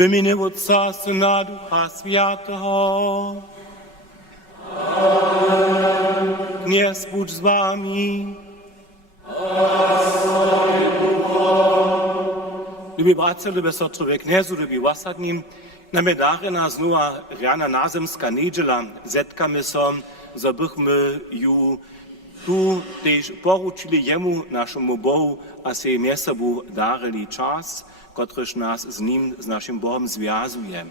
W imieniu Otca, Syna, Ducha Świętego. Kniez Bóg z wami. Lubi bratce, lubi sestry, lubi kniezu, lubi wasadni, na medarina znova rjana nazemska nedjela zetkamy so, zo bychmy ju tu też poručili jemu, naszemu Bohu, a se mje sobu darili czas, kotryż nas z nim, z naszym Bohem związuje.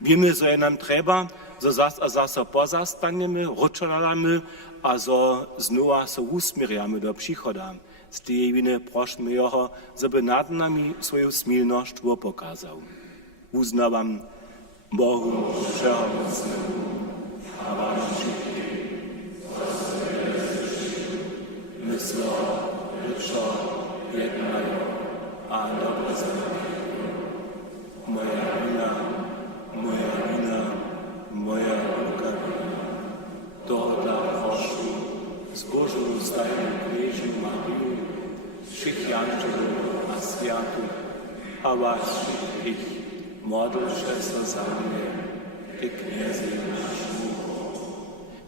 Wiemy, że nam trzeba, że zas a zas pozastaniemy, ruczalamy, a zo znova se usmiriamy do przychoda. Z tej winy prosimy Jeho, żeby nad nami swoją smilność pokazał. Uznawam Bohu Wszechmocnemu, a wam wszystkim, myslo, ryczo, jednajo, a dobre zamiary. Moja wina, moja ruka wina. To dla proszę, z Bożą stajną Knieżą Mariu, všich jančelů a světů, a vás všich modlše se za mě ke knězi našemu.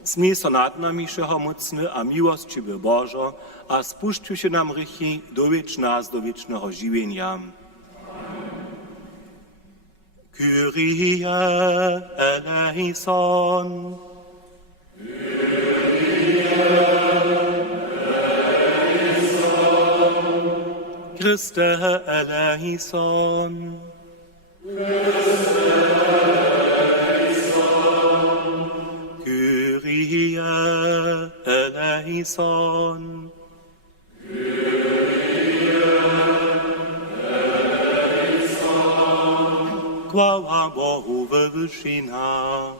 Smí so nad nami všehomocny a miłostčiwy Božo a spušťu się nam rychy do wiecznego żywienia. Kyrie eleison. Christe eleison. Kyrie eleison. Chwała Bohu we wyżynach.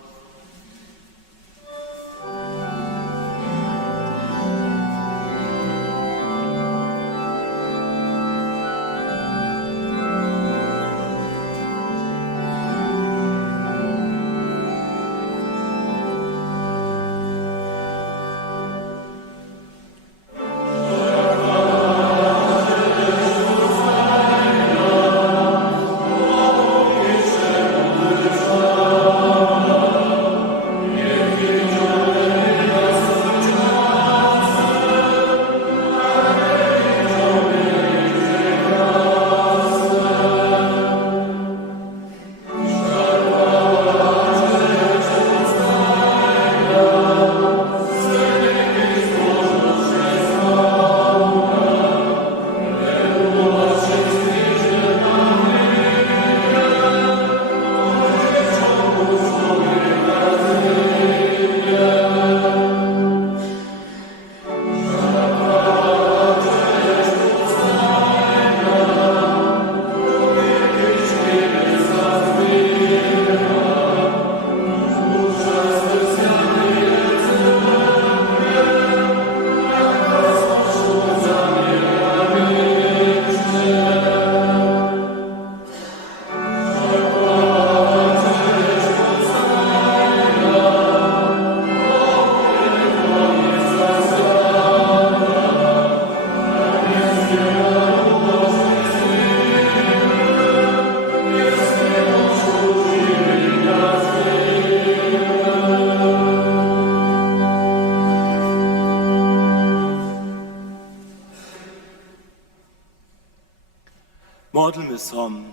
Modlmy som.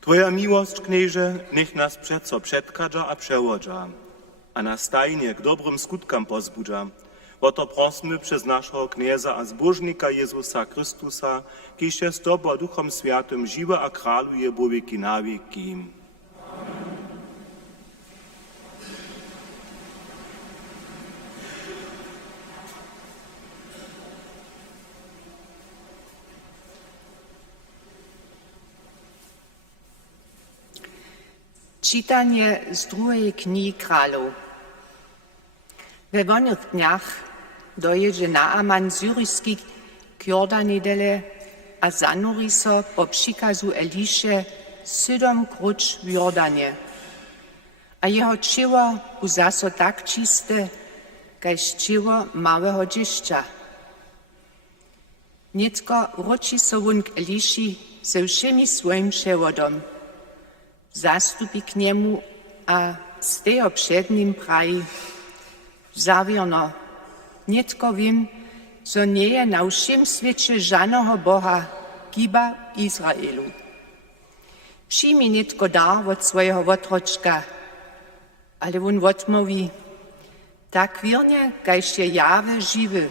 Twoja miłość, Knieże, niech nas przeco przedkadza a przewodza, a nas tajnie k dobrym skutkom pozbudza. O to prosimy przez naszego Knieza a zbożnika Jezusa Chrystusa, kiż jest Tobą Duchom Świętym żywa a kraluje po wieki na wieki. Čitanje z druhej knihy Králov. We wonych dniach dojedzie Naaman syryjski k Jordanidele a zanuri so po przykazu Eliše 7 kruč w Jordanie. A jeho čeło u zaso tak čiste, kaž čeło małego dzieszcza. Niecko wróci so won k Eliši ze všemi svojim převodom. Zastupí k njemu a stejo před ním praji. Zavierno, netko vím, co nie je na všem světě žanoho Boha, kiba Izraelu. Přijmi netko dar od svojho otročka, ale on odmówi, tak wirnie, kajž je jave žiwy,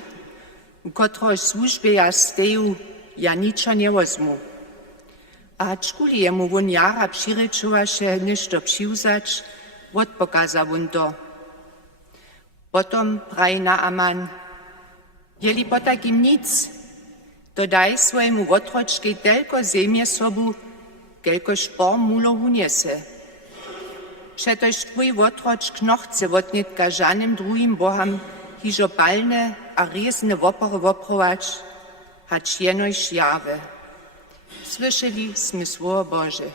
u kotrož službie ja steju, ja ničo nie wozmu. A hačkuli jemu on jara přirečovaše nešto přiwzać, odpokaza on to. Potom praji Naaman, jeli po takim nic, to daj swojemu otročki telko zemje sobu, kelko špor mulo uniese. Přetož tvůj otročk nochce wotnitka žanym druhým boham hižo palne a riezne wopory woprować, hač jenož jave. Slyšeli jsme slovo Bože.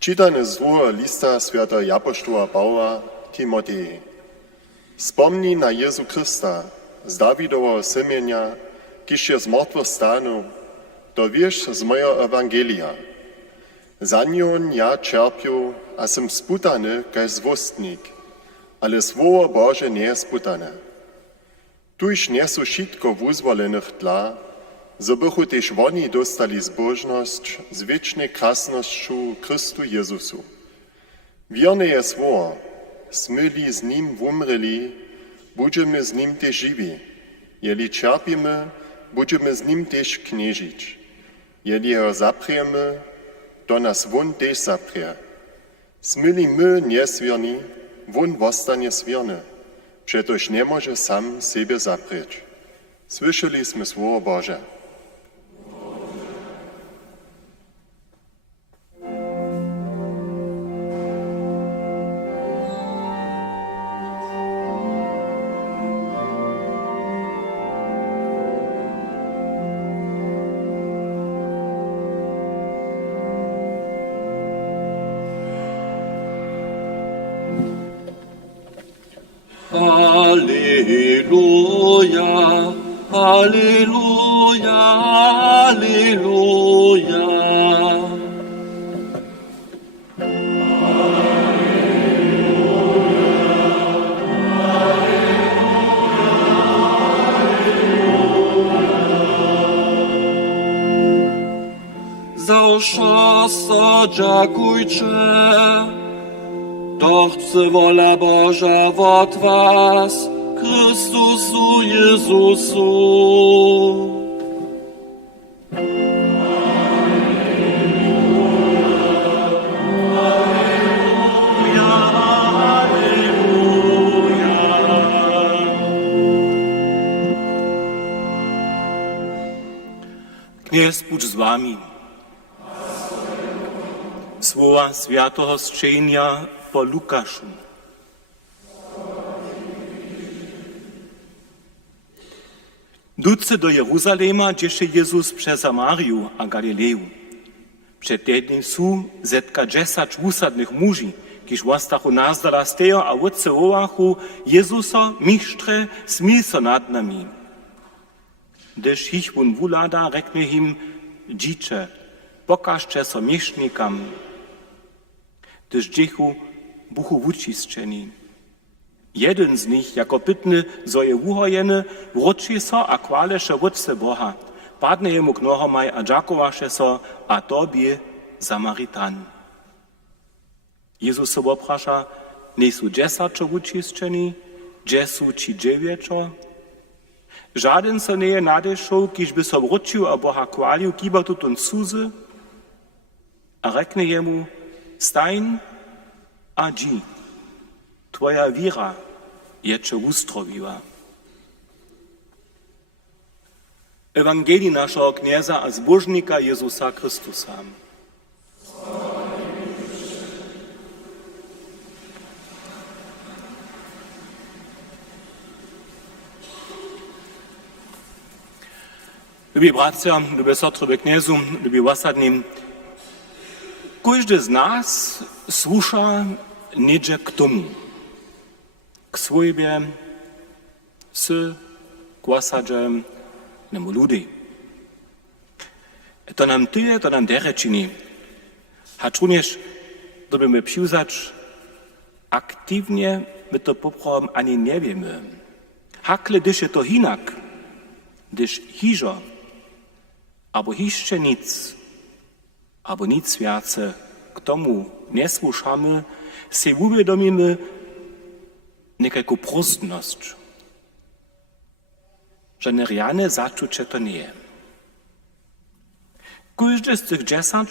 Čitane z druhého lista svätého apoštola Pavla Timoteji. Spomni na Jezu Krista z Davidového semenia, kiž je z mŕtvych stanul, to vieš z mojho evangelia. Za ňon ja čerpiu a som sputany kaž zvostník, ale slovo Bože nie je sputane. Tuž nie sú šitko vyzvolených tla, zo bychu tež oni dostali zbožnosť z wiecznej krasnością Chrystu Jezusu. Wierne je slovo, smyli z nim wumreli, budeme z nim tež živi. Jeli čerpimy, budeme z nim tež kniežić. Jeli ho zaprijemy, to nas won tež zaprije. Smyli my nieswierni, won wostanie swierny, przetoż nie może sam siebie zapryć. Słyszeli sme słowo Boże. Halleluja, Halleluja, Halleluja. Za що дякуйте, то chce wola Boża od was, Chrystusu Jezusu. Kniez buď z wami. Słowa Świętego Zczenia po Lukaszu. Dudce do Jeruzalema dziesze Jezus przez Samariu a Galileju. Przed jednym su zetka 10 usadnych muži, kiż włastachu nazdala stejo a odcełowachu Jezusa mistrze smilso nad nami. Gdyż ich wun wulada, reknie im dzicze, pokażcie so miesznikam, gdyż dziechu buchu wučisčeni. Jeden z nich, jako pytny, zo je wuhojeny, wróci so a chwaleše wódce Boha. Padne jemu k nohomaj a dżakowaše so, a tobie Samaritan. Jezus so oprasza, nie su 10 wučisčeni, gdzie su ci 9? Żaden so nie nadešł, kiż by so wrócił a Boha chwalił, kiba tutun cuzy, a reknie jemu, stajn a dzi, twoja wiera jecze ustrowiła. Ewangelii naszego knieza a zbożnika Jezusa Chrystusa. Lubi bracia, lubi sotry, lubi kniezu, lubi wasadni, każdy z nas słucha niedzie k tomu, k swojbie, k wasadzie, nemu ludzi. To nam tyje, to nam dere čini. Hacz również, dobimy przyuzać, aktywnie my to poprawom ani nie wiemy. Hakle, gdyż je to hinak, gdyż hižo, albo hišće nic, albo nic więcej k tomu nie słuchamy, se uwiadomimy nekajku prostność, że nerealne zaczucie to nie. Każdy z tych 10,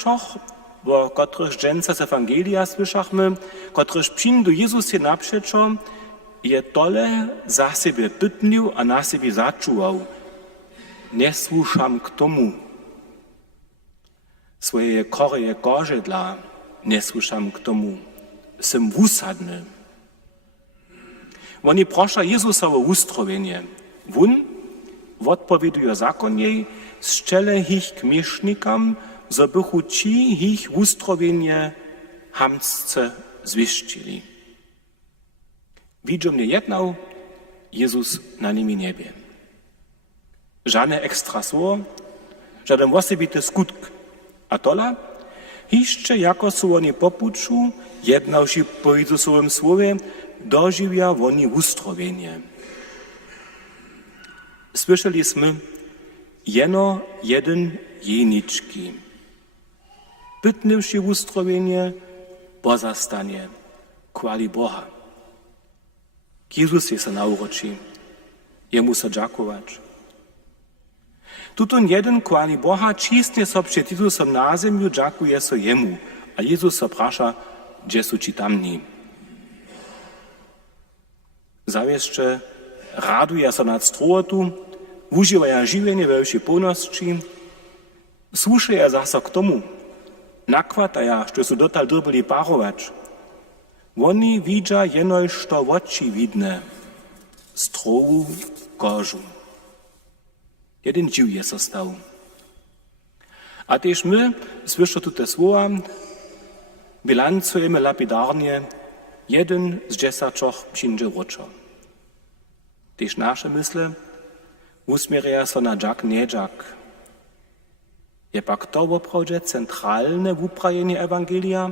o których dżęca z Ewangelia słyszamy, których przyjdą Jezusie naprzeczo, je tole za siebie pytnił, a na siebie zaczuwał. Nie słucham k tomu. Swoje koreje korzydla nie słucham k tomu. Sem wusadny. Oni prosza Jezusa o uzdrowienie. Wun odpowieduje zakonie, szczele ich k miesznikam, zo bychu ci ich uzdrowienie hamsce zwiszczyli. Widzą mnie jednał, Jezus na nimi niebie. Żadne ekstra słowo, żaden osobity skutk. A tola, jeszcze jako su oni popuczu, jednałszy po Jezusowym słowie, dożywia oni uzdrowienie. Słyszeliśmy jeno jeden jeniczki. Pytnywszy uzdrowienie, pozastanie, chwali Boha. Jezus je se nauroči, jemu se džakovač. Tutun jeden chwali Boha, čistnie so przed Jezusem na ziemiu, dżakuje so jemu, a Jezus se prasza, gdzie su ci tamni. Zaweszcze raduje se nad strotu, używaja żywienie we wsi pełności, słuchaja zasa k tomu, nakwataja, że su dotal dobili parować. Oni widzia jenoż to w oczy widne, strowu kożu. Jeden dziw je se stał. A też my, słyszę tu te słowa, bilancujemy lapidarnie, jeden z 10 przyjdzie roczo. Też nasze myśle, usmierja so na dżak, nie dżak. Je pak to woprawdźe centralne wuprajenie Ewangelia?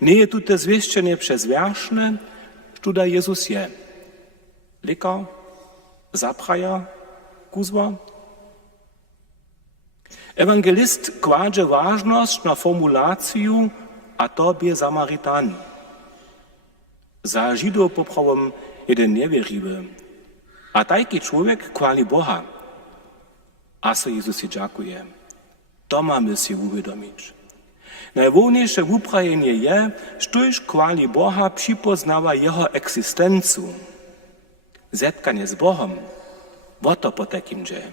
Nie je tu te zwieścienie przezwierzchne, sztuda Jezus je. Lekar, zapraja, kuzwa. Ewangelist kładzie ważność na formulację a tobie Samaritan. Za Żydów poprawom jeden niewierzywy, a taki człowiek chwali Boha. A so Jezus się dziękuje. To mamy się uwiadomić. Najważniejsze wuprajenie je, sztuż chwali Boha przypoznawa Jego egzystencję. Zetkanie z Bohem, o to po takim dzieje.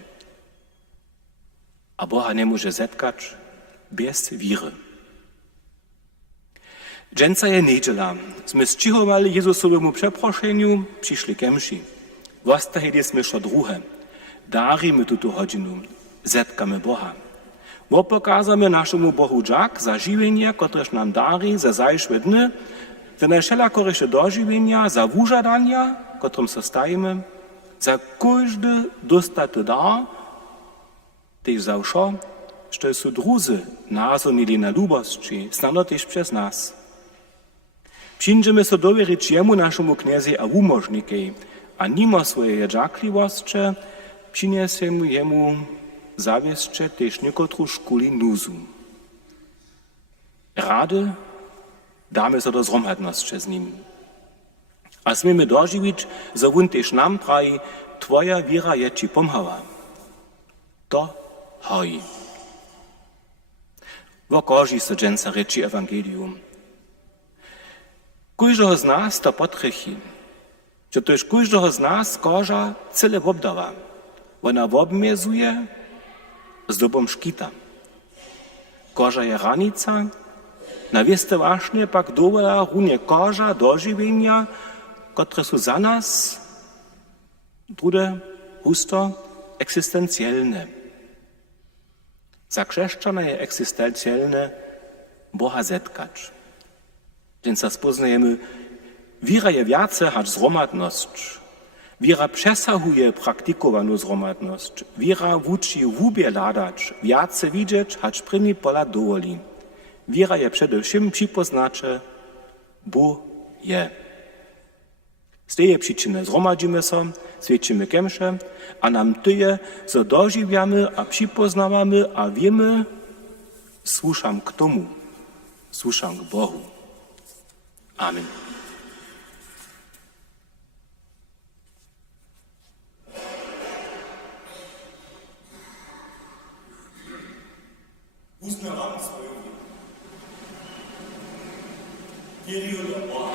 A Boha nie może zetkać bez wiry. Dżęca je niedziela. Sme zčihovali Jezusowemu przeproszeniu, przyszli ke mši. Vostahedismy šo druhe. Darimy tuto hodinu. Zetkamy Boha. Opokazamy naszemu Bohu dżak za żywienie, kotreż nam dari za zajszłe dny, za najszelakorysze dożywienia, za wużadania, kotrym se stajemy, za każdy dostaty dar, też za wszo, što su druzy nazonili na lubosći, snano też przez nas. Przyjdziemy so dowierzyć jemu naszemu kniezie a wumożnikiej, a nimo swojej dżakliwości przyniesiemy jemu zawieszcze też niekotru szkuli nuzu. Rady damy so do zromadności z nim. A smiemy dożywić, że on też nam prawi, twoja wiera je ci pomhała. To hoi. Wokoży so dżęca reči Ewangelium. Każdego z nas to potrychi, że też każdego z nas koża cyle obdawa. Ona obmezuje z dobą szkita. Koża je ranica, na wieste właśnie pak dowola runie koża dożywienia, które są za nas drude husto egzystencjalne. Za chrześcijana je egzystencjalne Boha zetkać. Więc spoznajemy, wiera je wiace hać zromadność. Wiera przesahuje praktikowaną zromadność. Wiera wuči wubie ladać, wiace widzieć, hać pryni pola dowoli. Wiera je przede wszystkim przypoznacze, bo je. Z tej przyczyny zromadzimy się, świadczymy kemsze, a nam tyje, co dożywiamy, a przypoznawamy, a wiemy, słucham k tomu, słucham k Bohu. Amen. Uznawam swoją wiarę. Wierzę do Boha,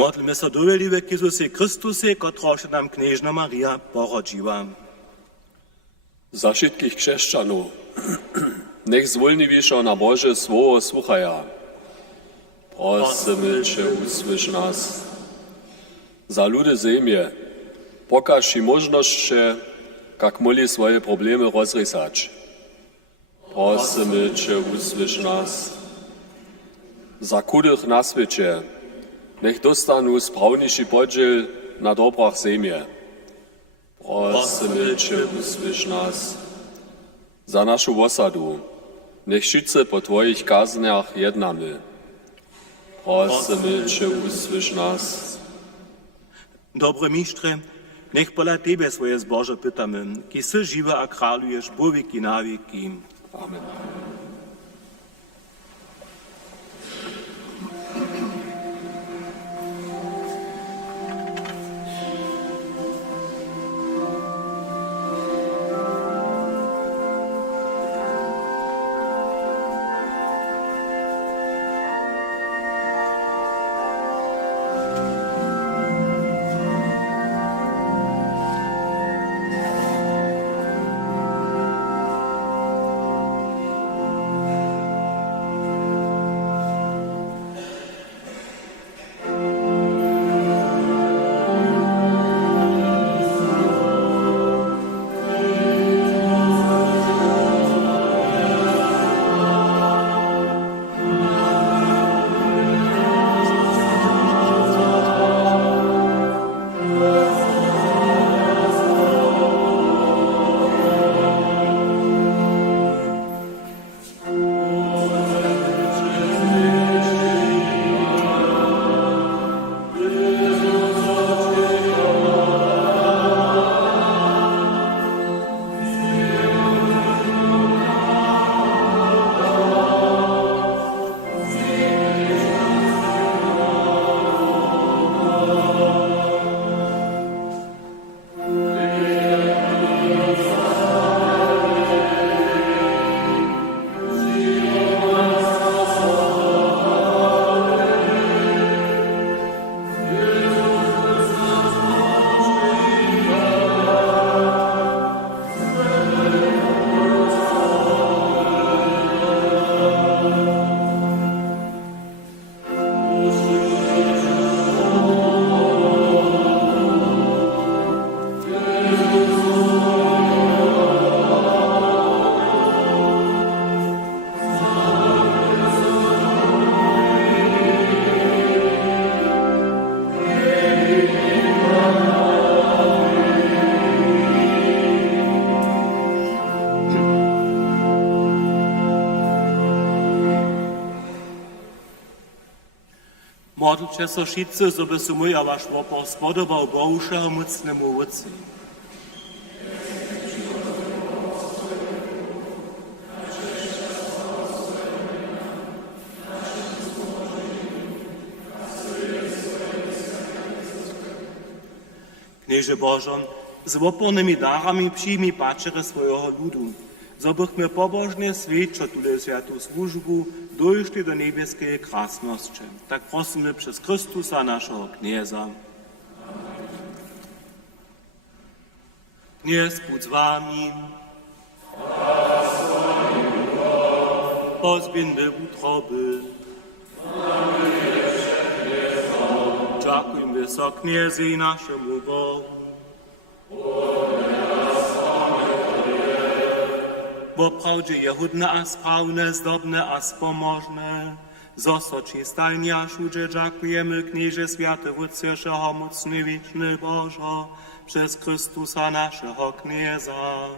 Modlimy se dovelive k Jezuse Kristuse, kotrož nam kniežna Marija porodžiła. Za všetkých křesťanov, nech zvolnivějšo na Bože slovo sluchaja. Prosimy Cię, usłysz nas. Za ludy zemje, pokaż im możności, jak mogli swoje problemy rozrysać. Prosimy Cię, usłysz nas. Za kudych na świecie, nech dostaną sprawniejszy podziel na dobrach zemje. Prosimy Cię, usłysz nas. Za naszą osadu, nech wszyscy po Twoich kazniach jednamy. Prosimy Cię, usłysz nas. Dobre mistrze, nech pola Tebe swoje zboże pytamy, ki sy żywe a kralujesz po wieki na wieki. Amen. Modlcie so wszyscy, żeby su mój a wasz łopor spodobał Bożemu mocnemu Ojcu. Knieże Bożon, z opornymi darami przyjmij paczere swojego ludu, zobychmy pobożnie świadczą tule światą służbu, dojszli do niebieskiej krasności. Tak prosimy przez Chrystusa, naszego Knieza. Kniez bądź z wami. Pozbędę utroby. Dziękujmy so Kniezy naszemu Bogu. Bo prawdzie je hudne a sprawne, zdobne a spomożne. Zosoči stajnia szudzie dziękujemy Knieże Święty Wycieszego mocny wieczny Bożo, przez Chrystusa naszego Knieza.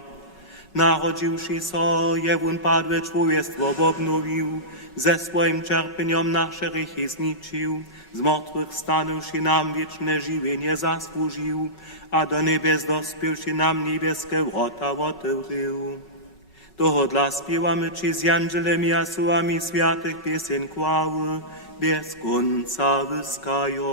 Narodziwszy so, jewun padłe człowiectwo obnowił, ze swoim cierpieniem nasze grzechy zniczył, z martwych stanąwszy nam wieczne żywienie zasłużył, a do niebies dospiewszy nam niebieskie wrota otworzył. Toho dla śpiewamy ci z angelemi a słowami świętych pieseń chwały, bez końca wyskają.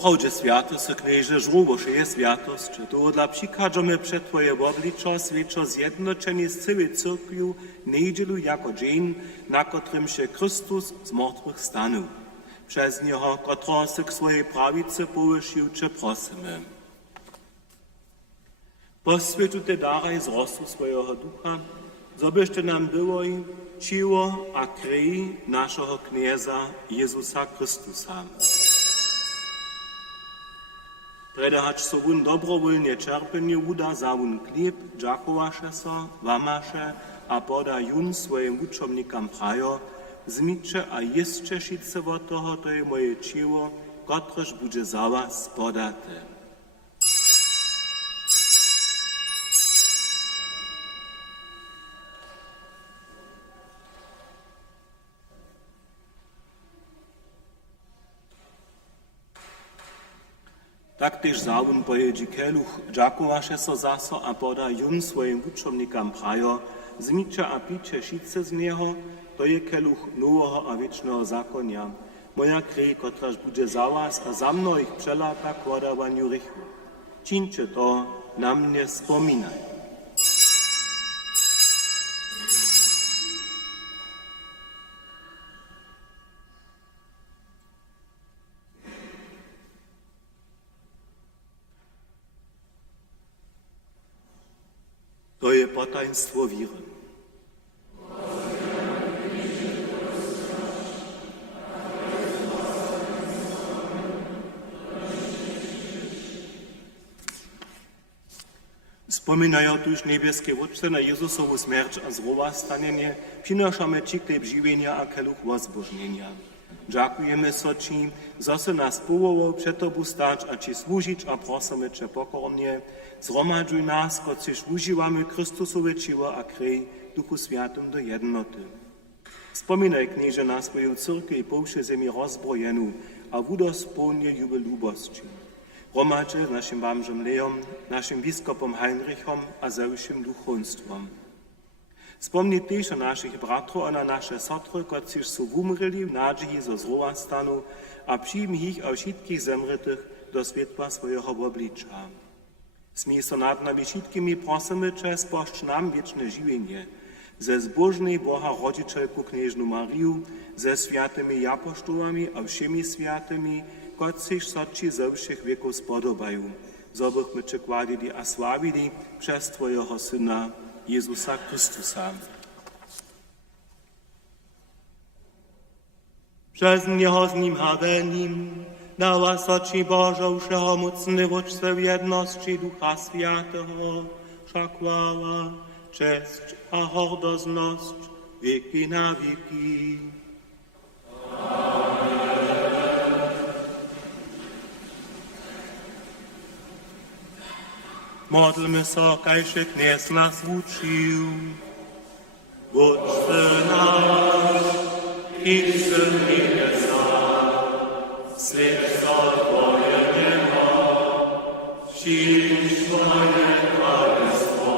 Poprawdźe światost, knieże, żrubosze je światost, to dla przykadzamy przed Twoje obliczo, świeczo zjednoczenie z całej cyrkwiu, niedzielu jako dzień, na którym się Chrystus z martwych stanął. Przez Niego, którego się k swojej prawicy powyższył, Cię prosimy. Posvětu te dáraj z rostu swojego ducha, zobyście nam było i ciło a krwi naszego knieza Jezusa Chrystusa. Predahać sobun dobrowolnie czerpenie uda za un klip, dżakowaše so, wamaše a poda jun swojim uczomnikam prajo, zmicze a jeszcze šice od toho, to je moje ciło, kotrež bude za was podate. Tak też zawun pojedzi keluch, dżakowaše so zaso a poda jun swojim uczomnikam prajo, zmicze a picie šice z niego, to je keluch nowego a wiecznego zakonia. Moja krwi, kotraž bude za was a za mno ich przelata k vodawaniu rychu. Čiňte to, na mnie wspominaj. To je potajnstwo wiry. Wspominają tuż niebieskie Wódce na Jezusową śmierć a zrówastanienie, przynoszamy Ci chleb żywienia a keluch wozbożnienia. Dziękujemy so Ci, że se nas powołał przed Tobą stać a Ci służyć a prosimy Cię pokornie. Zgromadzuj nas, kociż używamy Chrystusowe ciło a krew Duchu Świętym do jednoty. Wspominaj, knieże, na swoją cyrkę i po wszy ziemi rozbrojeną, a wudospełnie jubel lubości. Gromadźe z naszym bamżem Leom, naszym biskupom Heinrichom a zewszym duchowstwom. Wspomnij też o naszych bratrów a na nasze sotry, kociż są umreli w nadziei, że zrówastanu, a przyjmij ich a wszystkich zemrytych do światła swojego oblicza. Smij so nad nami všetkými prosimy Cię, spošť nam wieczne żywienie, ze zbożnej Boha Rodzicielku Knieżnu Mariu, ze światymi apostołami a všemi światymi, kociž so Ci ze všech wieków spodobają, zobychmy Cię kładili a sławili przez Twojego Syna, Jezusa Chrystusa. Przez Niego z Nim a we Nim, dała soci Bożą wszechomocny wódce w jedności Ducha Świętego, wszak chwała, cześć a hordozność wieki na wieki. Modlmy so, kajże kniez nas uczył. Wódce nasz, i Syn niebesa, Světlo Tvoje něho, všichni Tvoje královstvo,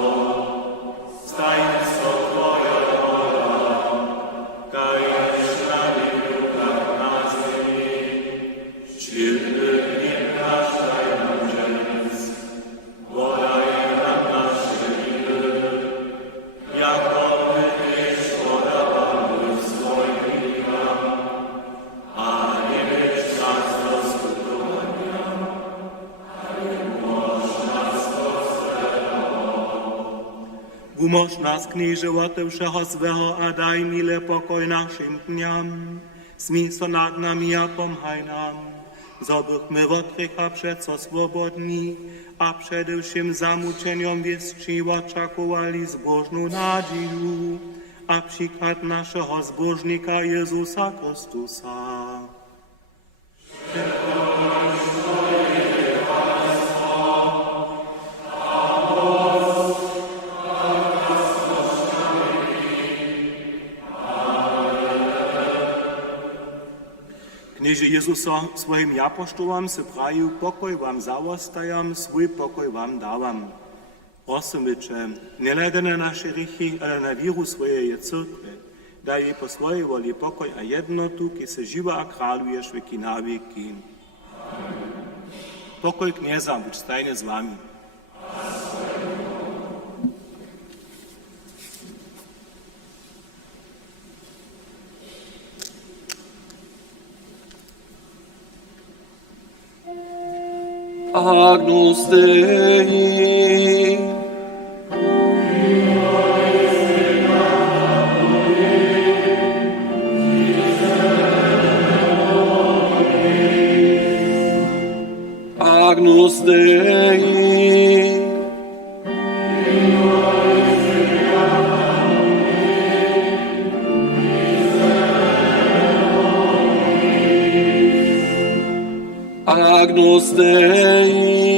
tajemstvo Tvoje voda, kajž na nebu, tak na zemi, šilny hněv náš daj nám dnes, vodaj nám naše viny, jako my tež podáváme svojim vinám, a neveď nás do skutovania, ale umož nás do Umož nás, knieže, otevšeho svého a daj milé pokoj našim dňam. Smí so nad nami a pomhaj nám, zobychmy od hrycha przeco swobodni, a przedewším zamučeniem wieszczy oczekowali zbożną nadzieję, a przykład naszego zbożnika Jezusa Chrystusa. Knieže Jezusa svojim apoštolom se praju, pokoj vam zavostajam, svoj pokoj vam davam. Prosimy Cię, nie lede na nasze rychy, ale na wiru swojej cyrkwy. Daj jej po swojej woli pokoj a jednotu, ki se żywa a kralujesz wieki na wieki. Amen. pokoj knieza, buď stajne s vami. Agnus Dei. Agnus Dei. Agnus Dei.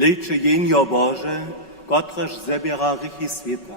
Liczy jenio Boże, kotreż zebiera rychy świata.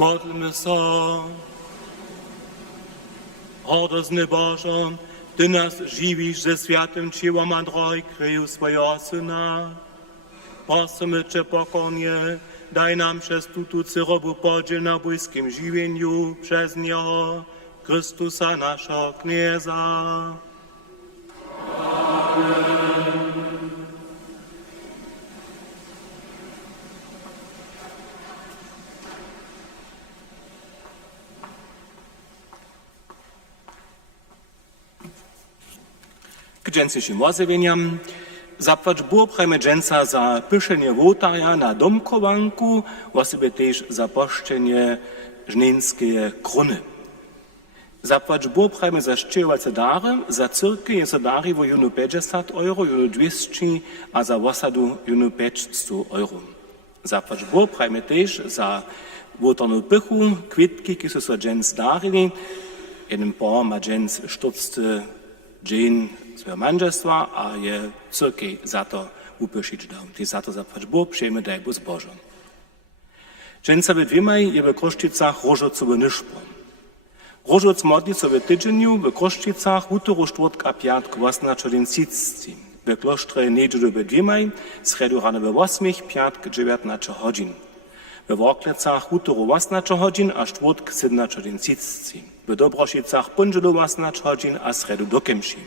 Modlimy so. Radosny Boże, Ty nas żywisz ze światym ciałem a droj kryju swojego Syna. Prosimy Cię pokornie, daj nam przez tutu cyrobu podziel na bójskim żywieniu przez Niego, Chrystusa naszego Knieza. K dżęsniejszym łazewieniam zapłać było prajme dżęsa za pyszenie wołtaja na domkowanku, własybie też za poszczenie żnińskie kruny. Zapłać było prajme za szczyrowace dary, za cyrky je dary wo junu 50 euro, junu 200, a za wasadu junu 500 euro. Zapłać było prajme też za wotarnu pychu, kwitki, ki su so dżęs darili, jednym paar ma dżęs szturzty dżin swojego mężestwa, a je cyrki za to upyszyć dał. Ty za to zapłać było, przyjmy daj Bóg Boże. Dżęsa we dwiemaj je w Kroszczycach rożocowy nyszpo. Rożoc modli so w tydzieniu w Kroszczycach utoru czwartk a piatk własnaczo den sicci. W klosztrze niedzielu we dwiemaj, sredu rano we 8, piatk 19 godzin. W Worklecach utoru własnaczo godzin, a czwartk 17 den sicci. W Dobrošicach pondzielu własnaczo godzin, a sredu do kemši.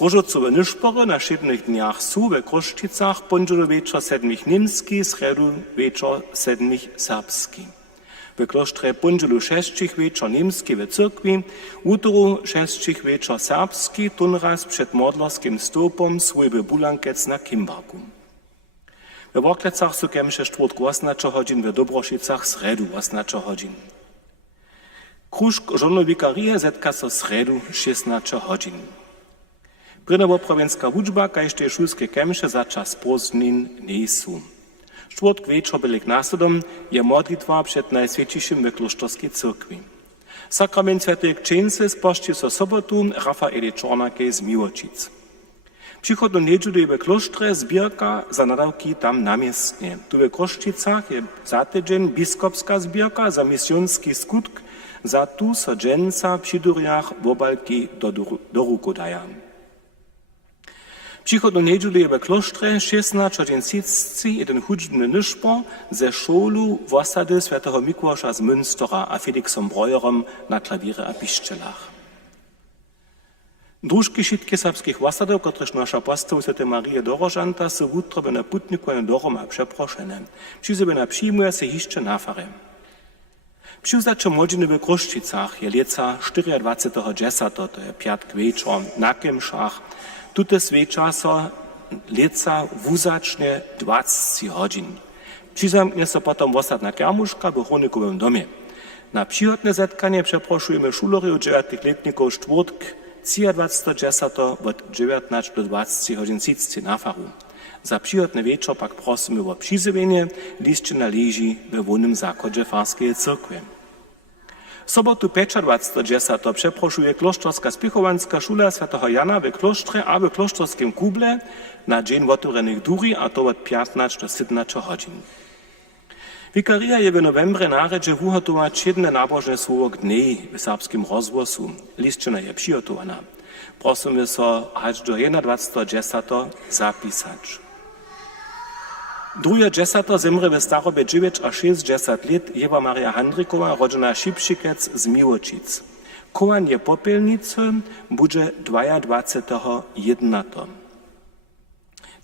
Rožocowe nyšpory na 7 dniach su we Kroszczycach pondzielu wieczor 7 niemski, sredu wieczor 7 serbski. W klosztrze pondzielu 6 wieczor niemski w cyrkwi, utoru 6 wieczor serbski, tunraz przed modlarskim stopom swój bulankec na Kimbarku. W Worklecach su kemše czwartk własnaczo godzin, w Dobrošicach sredu własnaczo godzin. Kružk žornovikarije zetka so sredu 16 godzin. Prinowo prowincka wuczba, kaž te šulske kemše za čas pozdnin nisu. Čtvrtk večer belik nasledom je modlitva před najsvetejšim v kloštorskiej cyrkvi. Sakrament svetej kčence spošti so sobotu Rafaeli Čornakej z Miłočic. Přichodnu nedželu je v kloštre zbierka za nadawki tam namiestnie. Tu v Kroščicach je za tydzień biskopska zbierka za misjonski skutk, za tu so dżęsa przy durjach wobalki do ruku daja. Přichodnu nedželu je v kloštre 16 dżęsicci jeden hudžbny nyšpo ze šolu wosady svätého Mikułaša z Münstera a Felixom Breuerom na klawirze a piščelach. Družky šitke serbskich wosadów, kotrež nasza postoł Sv. Marije Dorožanta su wutrobe na putniku a dorom a przeproszene. Přizebe na přijmuje se hišće nafare. Přiwzacze młodziny w Kroszczycach je lieca 24.10, to je piatk wieczor, na Kemšach. Tute sveča so lieca wuzacznie 20 godzin. Přizamknie so potom wosadna kermuška w Hronikowym domie. Na przychodne zetkanie przeproszujemy szulorów 9-letników czwartk 23.10 od 19 do 20 godzin sicci na faru. Za przychodny wieczór pak prosimy o przyzywienie, liszczyna leży we wolnym zakodzie farskiej cyrkwi. Sobotu 25.10 przeproszuje klosztorska spichowanska szula Sv. Jana w klosztrze a w klosztorskim kuble na dzień otworenych duri, a to od 15 do 17 godzin. Wikaria je w novembre naredzie wuhotować jedne nabożne słowo k dnej w serbskim rozgłosu. Liszczyna je przygotowana. Prosimy so aż do 21.10 zapisać. Druga 10 zemre w starobie 9 a 60 lat Ewa Maria Handrikowa, rodzona Šipšikec z Miłočic. Kołanie popielnicy będzie 22.1.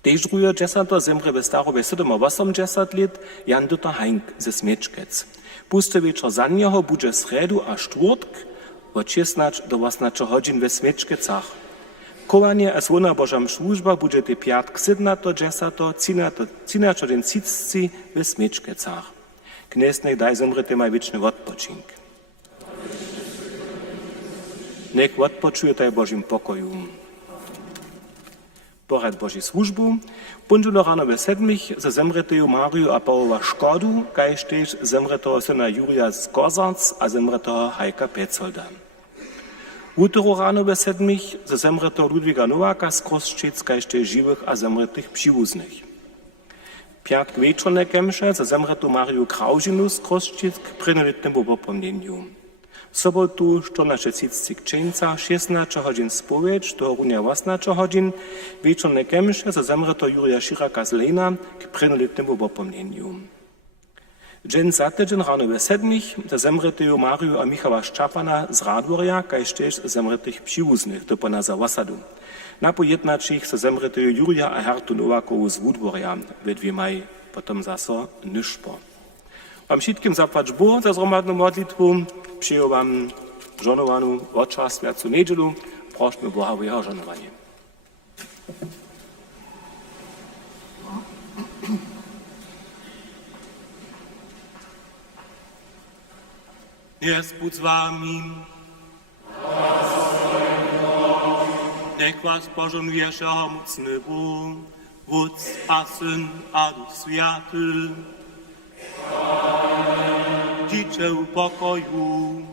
Tež druga 10 zemre w starobie 87 lat Jan Dutta Heink ze Smiečkec. Pusty wieczór za niego będzie sredu a czwartk od 16 do 18 godzin we Smiečkecach. Kołanie a słona Bożam służba będzie te piatk 17.10, 13 den sicci we Smiečkecach. Knes nech daj zemrete maj wieczny odpoczink. Nech odpoczujete Bożym pokoju. Porad Boží službu. Pondzielo rano ve 7 ze zemreteju Mariju a Pawła Škodu, kaž tež zemretého syna Jurija z Kozarc a zemretého Hajka Petsolda. Utoro rano ve 7 ze zemretého Ludwiga Nowaka z Kroszczyc, kaž tež živých a zemretých přívuzných. Piatk wieczorne kemsze za zemretu Mariu Kraužinu z Kroščic k prenoletnemu opomnieniu. W sobotu 14.30 księdza, 16 godzin spowiedź, do runia 18 godzin, wieczorne kemsze za zemretu Jurija Širaka z Lejna k prenoletnemu opomnieniu. Dzień za tydzień rano we 7 za zemretu Mariu a Michała Szczapana z Radworja, kaž też zemretych przyłóżnych do Ponaza Wasadu. Na pojednačích za zemretu Jurija a Hertu Novakovu z Wudworja, we 2 maj, potom zaso Nyšpo. Wam wszystkim zapłać Bóg za zromadną modlitwu, przyjął wam żonowaną odczas Świętą Niedzielu, prośmy Boga o jeho żonowanie. Jest Bóg z wami. Niech was pożonuje mocny Bóg, Wódz, a Syn, a Duch Święty. Dziecię pokoju.